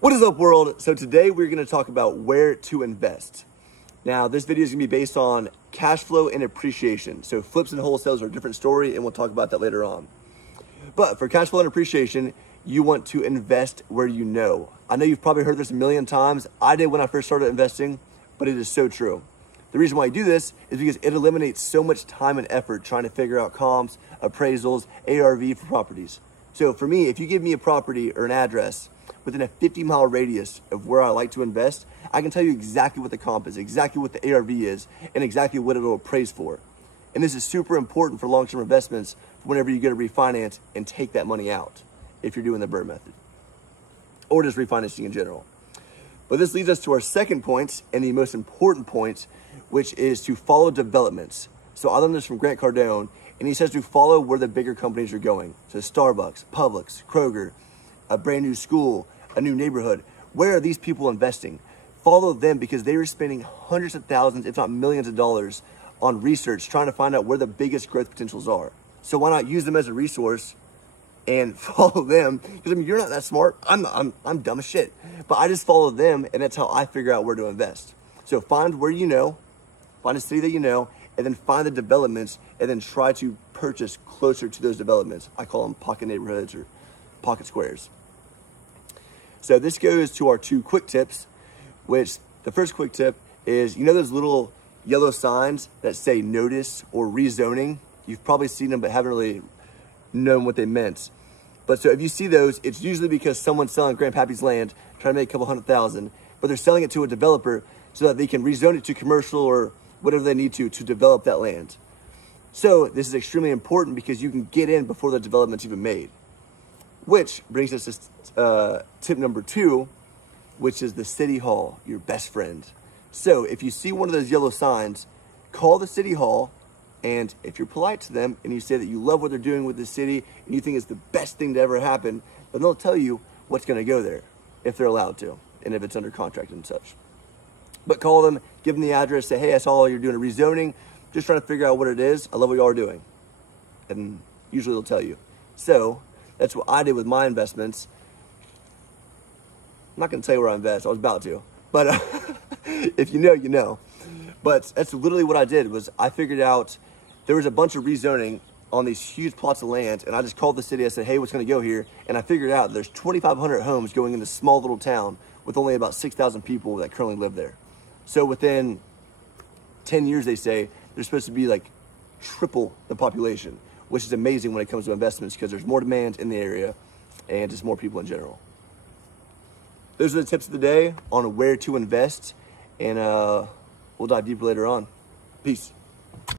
What is up, world? So today we're going to talk about where to invest. Now, this video is going to be based on cash flow and appreciation. So flips and wholesales are a different story, and we'll talk about that later on. But for cash flow and appreciation, you want to invest where you know. I know you've probably heard this a million times. I did when I first started investing, but it is so true. The reason why I do this is because it eliminates so much time and effort trying to figure out comps, appraisals, ARV for properties. So for me, if you give me a property or an address within a 50-mile radius of where I like to invest, I can tell you exactly what the comp is, exactly what the ARV is, and exactly what it'll appraise for. And this is super important for long-term investments whenever you go to refinance and take that money out, if you're doing the BRRRR method, or just refinancing in general. But this leads us to our second point, and the most important point, which is to follow developments. So I learned this from Grant Cardone, and he says to follow where the bigger companies are going. So Starbucks, Publix, Kroger, a brand new school, a new neighborhood. Where are these people investing? Follow them because they are spending hundreds of thousands, if not millions of dollars on research, trying to find out where the biggest growth potentials are. So why not use them as a resource and follow them? Because I mean, you're not that smart. I'm dumb as shit. But I just follow them, and that's how I figure out where to invest. So find where you know, find a city that you know, and then find the developments, and then try to purchase closer to those developments. I call them pocket neighborhoods or pocket squares. So this goes to our two quick tips, which the first quick tip is, you know those little yellow signs that say notice or rezoning? You've probably seen them but haven't really known what they meant. But so if you see those, it's usually because someone's selling Grandpappy's land, trying to make a couple $100,000, but they're selling it to a developer so that they can rezone it to commercial or whatever they need to develop that land. So this is extremely important because you can get in before the development's even made. Which brings us to tip number 2, which is the city hall, your best friend. So if you see one of those yellow signs, call the city hall, and if you're polite to them and you say that you love what they're doing with the city and you think it's the best thing to ever happen, then they'll tell you what's going to go there if they're allowed to and if it's under contract and such. But call them, give them the address, say, hey, I saw you're doing a rezoning, just trying to figure out what it is. I love what y'all are doing. And usually they'll tell you. So that's what I did with my investments. I'm not going to tell you where I invest. I was about to. But if you know, you know. But that's literally what I did was I figured out there was a bunch of rezoning on these huge plots of land. And I just called the city. I said, hey, what's going to go here? And I figured out there's 2,500 homes going in this small little town with only about 6,000 people that currently live there. So within 10 years, they say, there's supposed to be like triple the population, which is amazing when it comes to investments because there's more demand in the area and just more people in general. Those are the tips of the day on where to invest, and we'll dive deeper later on. Peace.